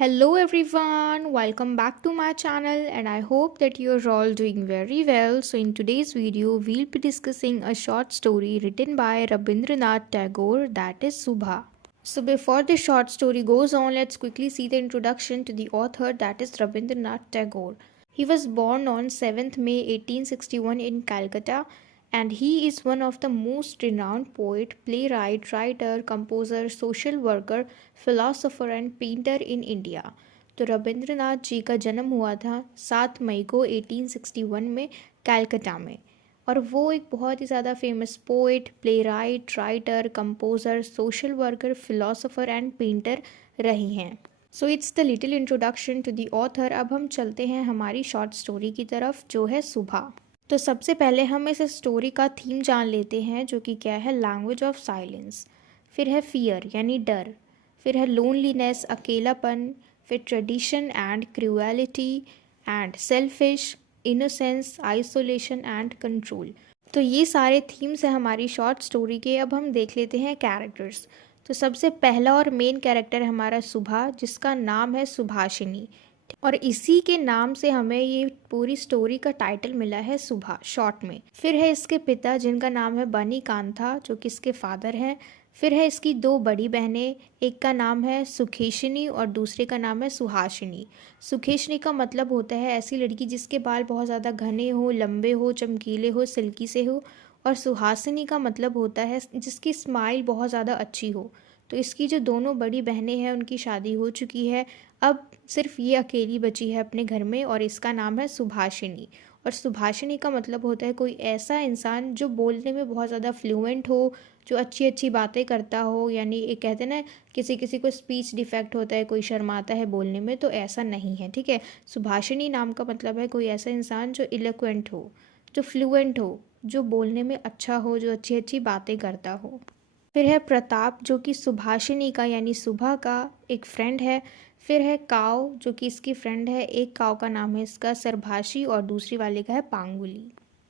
Hello everyone, welcome back to my channel and I hope that you're all doing very well. So in today's video, we'll be discussing a short story written by Rabindranath Tagore, that is Subha. So before the short story goes on, let's quickly see the introduction to the author, that is Rabindranath Tagore. He was born on 7th May 1861 in Calcutta and he is one of the most renowned poet, playwright, writer, composer, social worker, philosopher and painter in India. तो रविंद्रनाथ जी का जन्म हुआ था 7 मई को 1861 में कैलकाटा में और वो एक बहुत ही ज़्यादा famous poet, playwright, writer, composer, social worker, philosopher and painter रही हैं। So it's the little introduction to the author. अब हम चलते हैं हमारी शॉर्ट स्टोरी की तरफ जो है सुबह। तो सबसे पहले हम इस स्टोरी का थीम जान लेते हैं जो कि क्या है, लैंग्वेज ऑफ साइलेंस। फिर है फियर यानी डर, फिर है लोनलीनेस अकेलापन, फिर tradition and cruelty and selfish, innocence, isolation and control. तो ये सारे थीम्स हैं हमारी शॉर्ट स्टोरी के। अब हम देख लेते हैं कैरेक्टर्स। तो सबसे पहला और मेन कैरेक्टर है हमारा सुभा, जिसका नाम है सुभाषिनी और इसी के नाम से हमें ये पूरी स्टोरी का टाइटल मिला है सुभा शॉर्ट में। फिर है इसके पिता जिनका नाम है बनी कांथा जो कि इसके फादर हैं। फिर है इसकी दो बड़ी बहनें, एक का नाम है सुखेशिनी और दूसरे का नाम है सुहासिनी। सुखेशिनी का मतलब होता है ऐसी लड़की जिसके बाल बहुत ज़्यादा घने हो, लंबे हो, चमकीले हो, सिल्की से हो। और सुहासिनी का मतलब होता है जिसकी स्माइल बहुत ज़्यादा अच्छी हो। तो इसकी जो दोनों बड़ी बहनें हैं उनकी शादी हो चुकी है, अब सिर्फ ये अकेली बची है अपने घर में और इसका नाम है सुभाषिनी। और सुभाषिनी का मतलब होता है कोई ऐसा इंसान जो बोलने में बहुत ज़्यादा फ्लुएंट हो, जो अच्छी अच्छी बातें करता हो। यानी एक कहते हैं ना, किसी किसी को स्पीच डिफेक्ट होता है, कोई शर्माता है बोलने में, तो ऐसा नहीं है, ठीक है। सुभाषिनी नाम का मतलब है कोई ऐसा इंसान जो इलोक्वेंट हो, जो फ्लुएंट हो, जो बोलने में अच्छा हो, जो अच्छी अच्छी बातें करता हो। फिर है प्रताप जो कि सुभाषिनी का यानी सुबह का एक फ्रेंड है। फिर है काव जो कि इसकी फ्रेंड है। एक काव का नाम है इसका सरभाषी और दूसरी वाले का है पांगुली।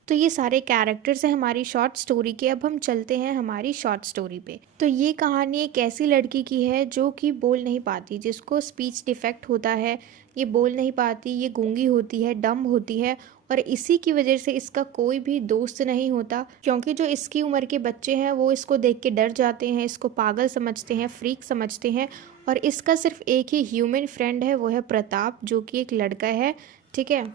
तो ये सारे कैरेक्टर्स हैं हमारी शॉर्ट स्टोरी के। अब हम चलते हैं हमारी शॉर्ट स्टोरी पे। तो ये कहानी एक ऐसी लड़की की है जो कि बोल नहीं पाती, जिसको स्पीच डिफेक्ट होता है। ये बोल नहीं पाती, ये गूंगी होती है, डम होती है और इसी की वजह से इसका कोई भी दोस्त नहीं होता, क्योंकि जो इसकी उम्र के बच्चे हैं वो इसको देख के डर जाते हैं, इसको पागल समझते हैं, फ्रीक समझते हैं। और इसका सिर्फ एक ही ह्यूमन फ्रेंड है, वो है प्रताप जो कि एक लड़का है, ठीक है।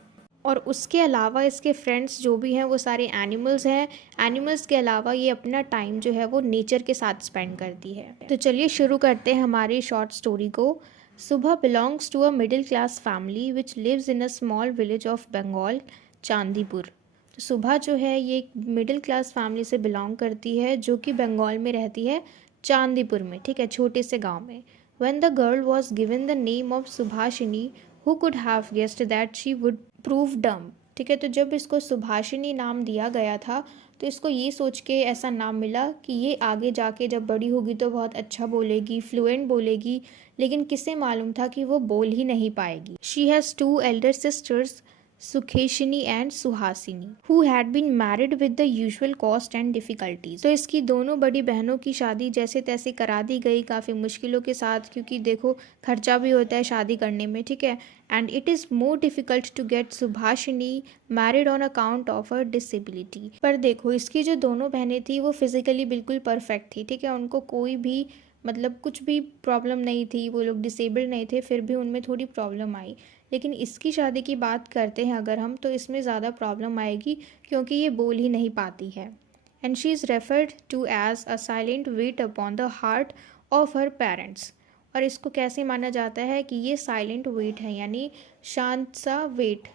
और उसके अलावा इसके फ्रेंड्स जो भी हैं वो सारे एनिमल्स हैं। एनिमल्स के अलावा ये अपना टाइम जो है वो नेचर के साथ स्पेंड करती है। तो चलिए शुरू करते हैं हमारी शॉर्ट स्टोरी को। सुबह belongs to a middle class family which lives in a small village of Bengal, Chandipur. तो सुबह जो है ये एक मिडिल क्लास फैमिली से बिलोंग करती है जो कि बंगाल में रहती है, चांदीपुर में, ठीक है, छोटे से गांव में। When the girl was given the name of Subhashini, who could have guessed that she would prove dumb? ठीक है, तो जब इसको सुभाषिनी नाम दिया गया था तो इसको ये सोच के ऐसा नाम मिला कि ये आगे जाके जब बड़ी होगी तो बहुत अच्छा बोलेगी, फ्लुएंट बोलेगी। लेकिन किसे मालूम था कि वो बोल ही नहीं पाएगी। She has two elder sisters, Sukheshini and Suhasini, who had been married with the usual cost and difficulties. तो इसकी दोनों बड़ी बहनों की शादी जैसे तैसे करा दी गई, काफ़ी मुश्किलों के साथ, क्योंकि देखो खर्चा भी होता है शादी करने में, ठीक है। And it is more difficult to get Subhashini married on account of a disability. पर देखो इसकी जो दोनों बहनें थी वो फिजिकली बिल्कुल परफेक्ट थी, ठीक है, उनको कोई भी मतलब कुछ भी प्रॉब्लम नहीं थी, वो लोग डिसेबल्ड नहीं थे, फिर भी उनमें थोड़ी प्रॉब्लम आई। लेकिन इसकी शादी की बात करते हैं अगर हम, तो इसमें ज़्यादा प्रॉब्लम आएगी क्योंकि ये बोल ही नहीं पाती है। And she is referred to as a silent weight upon the heart of her parents. और इसको कैसे माना जाता है कि ये साइलेंट वेट है, यानी शांत सा वेट,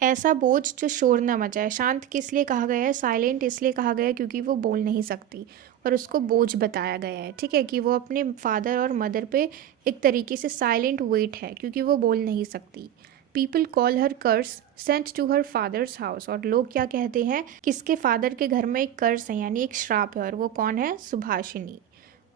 ऐसा बोझ जो शोर न मचाए। शांत किस लिए कहा गया है, साइलेंट इसलिए कहा गया है क्योंकि वो बोल नहीं सकती और उसको बोझ बताया गया है, ठीक है, कि वो अपने फादर और मदर पे एक तरीके से साइलेंट वेट है क्योंकि वो बोल नहीं सकती। People call her curse sent to her father's house. और लोग क्या कहते हैं, किसके फादर के घर में एक कर्स है यानी एक श्राप है, और वो कौन है, Subhashini.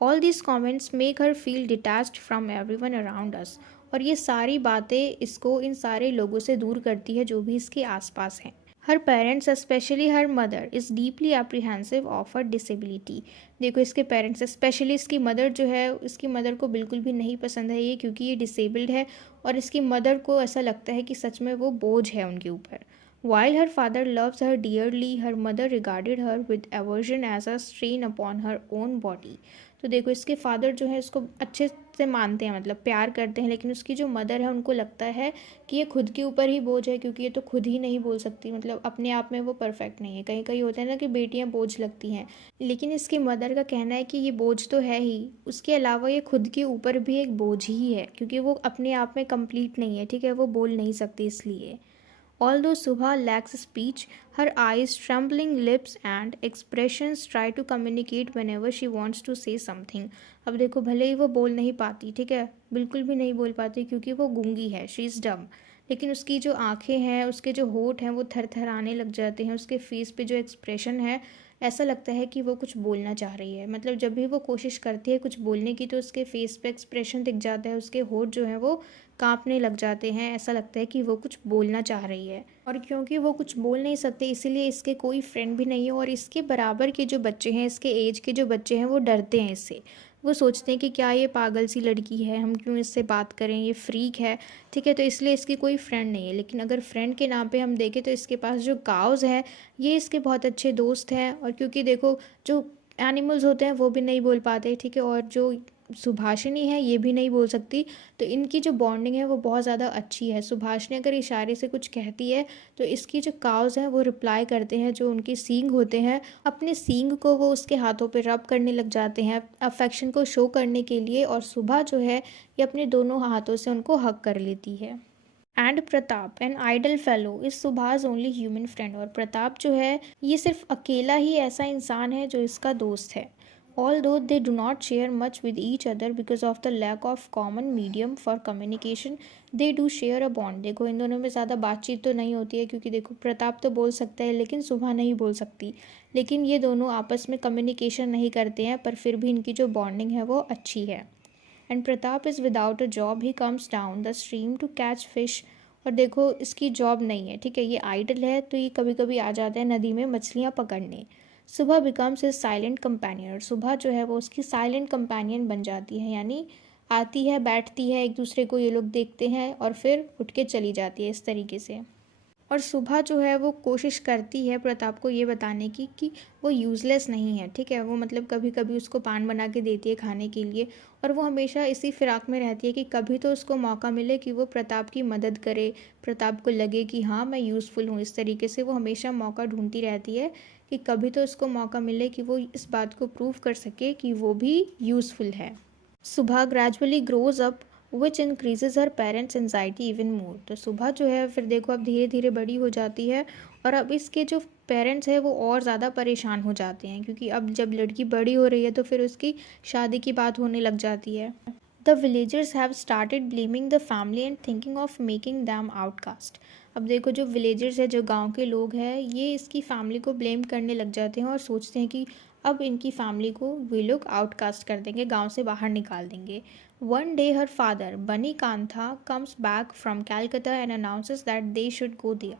All this comments make her feel detached from everyone around us. और ये सारी बातें इसको इन सारे लोगों से दूर करती है जो भी इसके आसपास हैं। Her parents specially her mother is deeply apprehensive of her disability. देखो इसके पेरेंट्स स्पेशली इसकी मदर जो है, इसकी मदर को बिल्कुल भी नहीं पसंद है ये, क्योंकि ये डिसेबल्ड है और इसकी मदर को ऐसा लगता है कि सच में वो बोझ है उनके ऊपर। While her father loves her dearly, her mother regarded her with aversion as a strain upon her own body। तो देखो इसके फादर जो है इसको अच्छे से मानते हैं, मतलब प्यार करते हैं, लेकिन उसकी जो मदर है उनको लगता है कि ये खुद के ऊपर ही बोझ है, क्योंकि ये तो खुद ही नहीं बोल सकती, मतलब अपने आप में वो परफेक्ट नहीं है। कहीं कहीं होता है ना कि बेटियां बोझ लगती हैं, लेकिन इसकी मदर का कहना है कि ये बोझ तो है ही, उसके अलावा ये खुद के ऊपर भी एक बोझ ही है, क्योंकि वो अपने आप में कंप्लीट नहीं है, ठीक है, वो बोल नहीं सकती इसलिए। Although Subha lacks speech, her eyes, trembling lips, and expressions try to communicate whenever she wants to say something। अब देखो भले ही वो बोल नहीं पाती, ठीक है, बिल्कुल भी नहीं बोल पाती क्योंकि वो गूंगी है, शी इज़ डम, लेकिन उसकी जो आंखें हैं, उसके जो होठ हैं वो थर थर आने लग जाते हैं, उसके फेस पे जो एक्सप्रेशन है ऐसा लगता है कि वो कुछ बोलना चाह रही है। मतलब जब भी वो कोशिश करती है कुछ बोलने की तो उसके फेस पे एक्सप्रेशन दिख जाता है, उसके होठ जो है वो कांपने लग जाते हैं, ऐसा लगता है कि वो कुछ बोलना चाह रही है। और क्योंकि वो कुछ बोल नहीं सकते इसीलिए इसके कोई फ्रेंड भी नहीं है, और इसके बराबर के जो बच्चे हैं, इसके एज के जो बच्चे हैं वो डरते हैं इससे। वो सोचते हैं कि क्या ये पागल सी लड़की है, हम क्यों इससे बात करें, ये फ्रीक है, ठीक है, तो इसलिए इसकी कोई फ्रेंड नहीं है। लेकिन अगर फ्रेंड के नाम पे हम देखें तो इसके पास जो काउज़ हैं ये इसके बहुत अच्छे दोस्त हैं। और क्योंकि देखो जो एनिमल्स होते हैं वो भी नहीं बोल पाते, ठीक है, और जो सुभाषिनी है ये भी नहीं बोल सकती, तो इनकी जो बॉन्डिंग है वो बहुत ज़्यादा अच्छी है। सुभाषिनी अगर इशारे से कुछ कहती है तो इसकी जो काउज़ हैं वो रिप्लाई करते हैं, जो उनके सींग होते हैं अपने सींग को वो उसके हाथों पे रब करने लग जाते हैं अफेक्शन को शो करने के लिए, और सुबह जो है ये अपने दोनों हाथों से उनको हक कर लेती है। And Pratap an idle fellow is Subha's only human friend. और प्रताप जो है ये सिर्फ अकेला ही ऐसा इंसान है जो इसका दोस्त है। Although they do not share much with each other because of the lack of common medium for communication, they do share a bond। देखो इन दोनों में ज़्यादा बातचीत तो नहीं होती है, क्योंकि देखो प्रताप तो बोल सकता है लेकिन सुबह नहीं बोल सकती, लेकिन ये दोनों आपस में कम्युनिकेशन नहीं करते हैं, पर फिर भी इनकी जो बॉन्डिंग है वो अच्छी है। And Pratap is without a job, he comes down the stream to catch fish. और देखो इसकी जॉब नहीं है, ठीक है, ये आइडल है, तो ये कभी कभी आ जाता है नदी में मछलियाँ पकड़ने। सुबह बिकम्स हिज साइलेंट कंपेनियन। और सुबह जो है वो उसकी साइलेंट कंपेनियन बन जाती है, यानी आती है, बैठती है, एक दूसरे को ये लोग देखते हैं और फिर उठ के चली जाती है इस तरीके से। और सुबह जो है वो कोशिश करती है प्रताप को ये बताने की कि वो यूज़लेस नहीं है, ठीक है, वो मतलब कभी कभी उसको पान बना के देती है खाने के लिए, और वो हमेशा इसी फिराक में रहती है कि कभी तो उसको मौका मिले कि वो प्रताप की मदद करे, प्रताप को लगे कि हाँ मैं यूज़फुल हूँ। इस तरीके से वो हमेशा मौका ढूंढती रहती है कि कभी तो उसको मौका मिले कि वो इस बात को प्रूव कर सके कि वो भी यूज़फुल है। सुबह gradually grows up which increases her parents anxiety even more. तो सुबह जो है फिर देखो अब धीरे धीरे बड़ी हो जाती है, और अब इसके जो पेरेंट्स हैं वो और ज़्यादा परेशान हो जाते हैं, क्योंकि अब जब लड़की बड़ी हो रही है तो फिर उसकी शादी की बात होने लग जाती है। The villagers have started blaming the family and thinking of making them outcast. अब देखो जो विलेजर्स है, जो गांव के लोग हैं, ये इसकी फैमिली को ब्लेम करने लग जाते हैं और सोचते हैं कि अब इनकी फैमिली को वे लोग आउटकास्ट कर देंगे, गांव से बाहर निकाल देंगे। One day her father Bani Kantha comes back from Calcutta and announces that they should go there.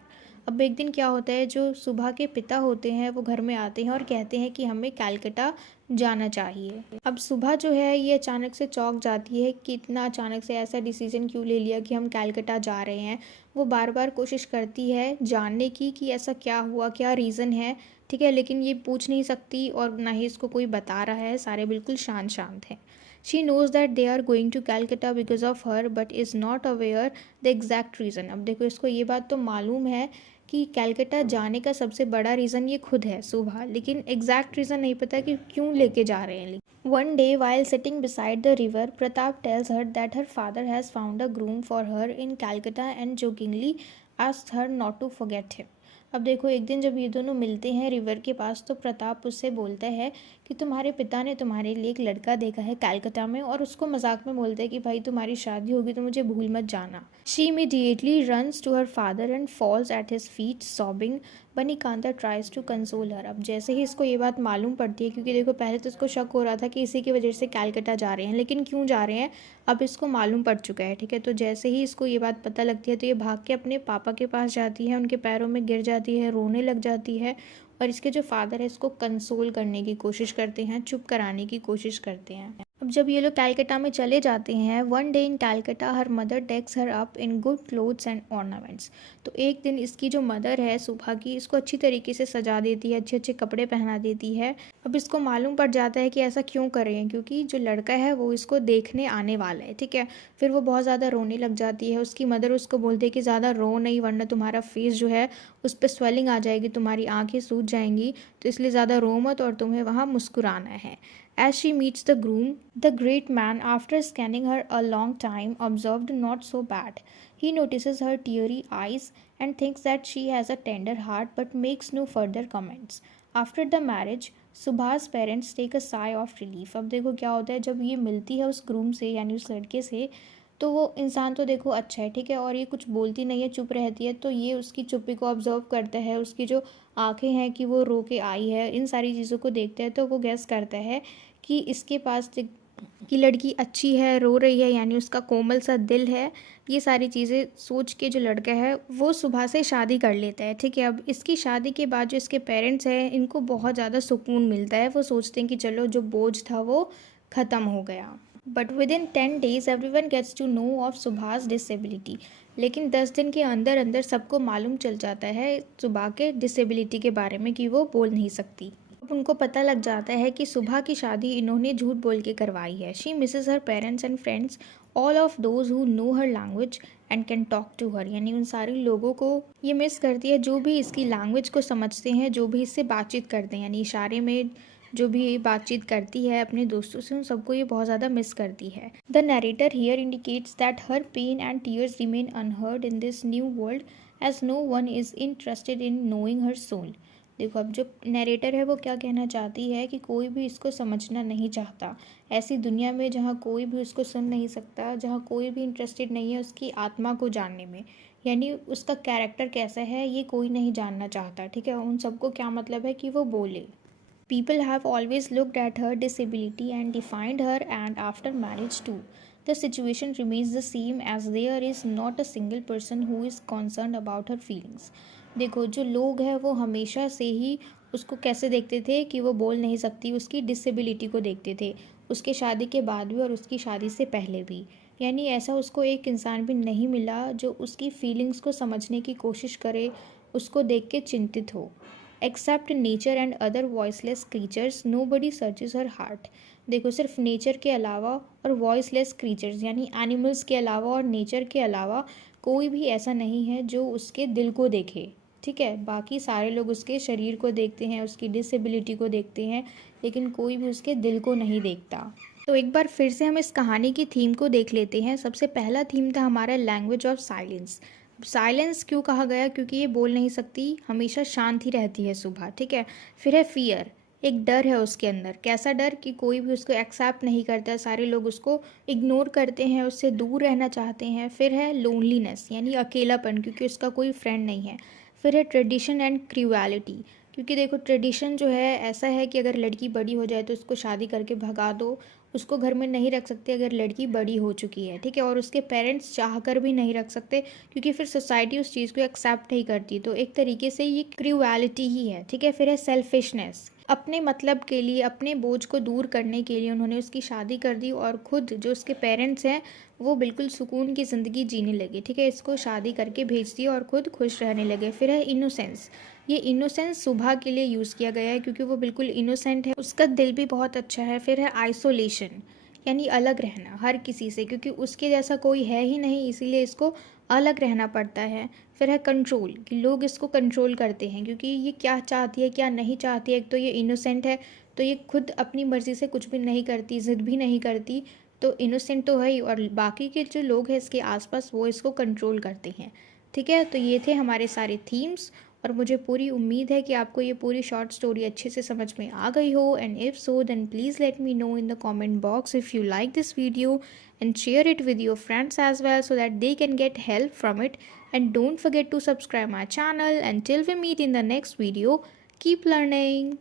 अब एक दिन क्या होता है, जो सुबह के पिता होते हैं वो घर में आते हैं और कहते हैं कि हमें कैलकाटा जाना चाहिए। अब सुबह जो है ये अचानक से चौंक जाती है कि इतना अचानक से ऐसा डिसीजन क्यों ले लिया कि हम कैलकाटा जा रहे हैं। वो बार बार कोशिश करती है जानने की कि ऐसा क्या हुआ, क्या रीज़न है, ठीक है, लेकिन ये पूछ नहीं सकती और ना ही इसको कोई बता रहा है, सारे बिल्कुल शांत शांत हैं। She knows that they are going to Calcutta because of her but is not aware the exact reason. अब देखो इसको ये बात तो मालूम है कि कैलकाटा जाने का सबसे बड़ा रीज़न ये खुद है सुबह, लेकिन एग्जैक्ट रीज़न नहीं पता कि क्यों लेके जा रहे हैं। One day while sitting beside the river, Pratap tells her that her father has found a groom for her in Calcutta and jokingly asked her not to forget him. अब देखो एक दिन जब ये दोनों मिलते हैं रिवर के पास, तो प्रताप उससे बोलता है कि तुम्हारे पिता ने तुम्हारे लिए एक लड़का देखा है कैलकाटा में, और उसको मजाक में बोलते हैं कि भाई तुम्हारी शादी होगी तो मुझे भूल मत जाना। She immediately runs to her father and falls at his feet sobbing Banikanta tries to console her. अब जैसे ही इसको ये बात मालूम पड़ती है, क्योंकि देखो पहले तो इसको शक हो रहा था कि इसी की वजह से कैलकटा जा रहे हैं, लेकिन क्यों जा रहे हैं अब इसको मालूम पड़ चुका है, ठीक है। तो जैसे ही इसको ये बात पता लगती है तो ये भाग के अपने पापा के पास जाती है, उनके पैरों में गिर जाती है, रोने लग जाती है। और इसके जो फादर है इसको कंसोल करने की कोशिश करते हैं, चुप कराने की कोशिश करते हैं। अब जब ये लोग कैलकटा में चले जाते हैं, one day in Calcutta her mother decks her up in good clothes and ornaments. तो एक दिन इसकी जो मदर है सुबह की, इसको अच्छी तरीके से सजा देती है, अच्छे अच्छे कपड़े पहना देती है। अब इसको मालूम पड़ जाता है कि ऐसा क्यों कर रहे हैं, क्योंकि जो लड़का है वो इसको देखने आने वाला है, ठीक है। फिर वो बहुत ज़्यादा रोने लग जाती है। उसकी मदर उसको बोलती है कि ज़्यादा रो नहीं, वरना तुम्हारा फेस जो है उस पर स्वेलिंग आ जाएगी, तुम्हारी आंखें सूज जाएंगी, तो इसलिए ज़्यादा रो मत और तुम्हें वहाँ मुस्कुराना है। As she meets the groom, the great man, after scanning her a long time, observed not so bad. He notices her teary eyes and thinks that she has a tender heart but makes no further comments. After the marriage, Subha's parents take a sigh of relief. अब देखो क्या होता है, जब ये मिलती है उस ग्रूम से यानी उस लड़के से, तो वो इंसान तो देखो अच्छा है, ठीक है, और ये कुछ बोलती नहीं है, चुप रहती है। तो ये उसकी चुप्पी को ऑब्जर्व करता है, उसकी जो आंखें हैं कि वो रो के आई है, इन सारी चीज़ों को देखता है, तो वो गैस करता है कि इसके पास कि लड़की अच्छी है, रो रही है, यानी उसका कोमल सा दिल है। ये सारी चीज़ें सोच के जो लड़का है वो सुबह से शादी कर लेता है, ठीक है। अब इसकी शादी के बाद जो इसके पेरेंट्स हैं इनको बहुत ज़्यादा सुकून मिलता है। वो सोचते हैं कि चलो जो बोझ था वो ख़त्म हो गया। But within 10 days everyone gets to know of Subha's disability. लेकिन 10 दिन के अंदर अंदर सबको मालूम चल जाता है सुबह के डिसेबिलिटी के बारे में कि वो बोल नहीं सकती। अब उनको पता लग जाता है कि सुबह की शादी इन्होंने झूठ बोल के करवाई है। She misses her parents and friends, all of those who know her language and can talk to her. यानी उन सारे लोगों को ये मिस करती है जो भी इसकी लैंग्वेज को समझते हैं, जो भी इससे बातचीत करते हैं, यानी इशारे में जो भी बातचीत करती है अपने दोस्तों से, उन सबको ये बहुत ज़्यादा मिस करती है। The narrator here indicates that her pain and tears remain unheard in this new world as no one is interested in knowing her soul. देखो अब जो नरेटर है वो क्या कहना चाहती है कि कोई भी इसको समझना नहीं चाहता। ऐसी दुनिया में जहाँ कोई भी उसको सुन नहीं सकता, जहाँ कोई भी इंटरेस्टेड नहीं है उसकी आत्मा को जानने में, यानी उसका कैरेक्टर कैसा है ये कोई नहीं जानना चाहता, ठीक है। उन सबको क्या मतलब है कि वो बोले। People have always looked at her disability and defined her, and after marriage too. The situation remains the same as there is not a single person who is concerned about her feelings. देखो जो लोग हैं वो हमेशा से ही उसको कैसे देखते थे कि वो बोल नहीं सकती, उसकी डिसेबिलिटी को देखते थे, उसके शादी के बाद भी और उसकी शादी से पहले भी। यानी ऐसा उसको एक इंसान भी नहीं मिला जो उसकी फीलिंग्स को समझने की कोशिश करे, उसको देख के चिंतित हो। Except nature and other voiceless creatures nobody searches her heart. देखो सिर्फ नेचर के अलावा और वॉइसलेस क्रीचर्स यानी एनिमल्स के अलावा और नेचर के अलावा कोई भी ऐसा नहीं है जो उसके दिल को देखे, ठीक है। बाकी सारे लोग उसके शरीर को देखते हैं, उसकी डिसेबिलिटी को देखते हैं, लेकिन कोई भी उसके दिल को नहीं देखता। तो एक बार फिर से हम इस कहानी की थीम को देख लेते हैं। सबसे पहला थीम था हमारा लैंग्वेज ऑफ साइलेंस। साइलेंस क्यों कहा गया, क्योंकि ये बोल नहीं सकती, हमेशा शांत ही रहती है सुबह, ठीक है। फिर है फियर, एक डर है उसके अंदर। कैसा डर कि कोई भी उसको एक्सेप्ट नहीं करता, सारे लोग उसको इग्नोर करते हैं, उससे दूर रहना चाहते हैं। फिर है लोनलीनेस यानी अकेलापन, क्योंकि उसका कोई फ्रेंड नहीं है। फिर है ट्रेडिशन एंड क्रूएलिटी, क्योंकि देखो ट्रेडिशन जो है ऐसा है कि अगर लड़की बड़ी हो जाए तो उसको शादी करके भगा दो, उसको घर में नहीं रख सकते अगर लड़की बड़ी हो चुकी है, ठीक है। और उसके पेरेंट्स चाह कर भी नहीं रख सकते, क्योंकि फिर सोसाइटी उस चीज़ को एक्सेप्ट नहीं करती। तो एक तरीके से ये क्रूएलिटी ही है, ठीक है। फिर है सेल्फिशनेस, अपने मतलब के लिए, अपने बोझ को दूर करने के लिए उन्होंने उसकी शादी कर दी और खुद जो उसके पेरेंट्स हैं वो बिल्कुल सुकून की ज़िंदगी जीने लगे, ठीक है। इसको शादी करके भेज दिया और खुद खुश रहने लगे। फिर है इनोसेंस, ये इनोसेंस सुबह के लिए यूज़ किया गया है क्योंकि वो बिल्कुल इनोसेंट है, उसका दिल भी बहुत अच्छा है। फिर है आइसोलेशन, यानी अलग रहना हर किसी से, क्योंकि उसके जैसा कोई है ही नहीं, इसीलिए इसको अलग रहना पड़ता है। फिर है कंट्रोल, कि लोग इसको कंट्रोल करते हैं क्योंकि ये क्या चाहती है क्या नहीं चाहती है। एक तो ये इनोसेंट है तो ये खुद अपनी मर्ज़ी से कुछ भी नहीं करती, ज़िद भी नहीं करती, तो इनोसेंट तो है ही, और बाकी के जो लोग हैं इसके आसपास वो इसको कंट्रोल करते हैं, ठीक है। तो ये थे हमारे सारे थीम्स और मुझे पूरी उम्मीद है कि आपको ये पूरी शॉर्ट स्टोरी अच्छे से समझ में आ गई हो। And if so then please let me know in the comment box if you like this video, and share it with your friends as well so that they can get help from it. And don't forget to subscribe my channel. Until we meet in the next video, keep learning.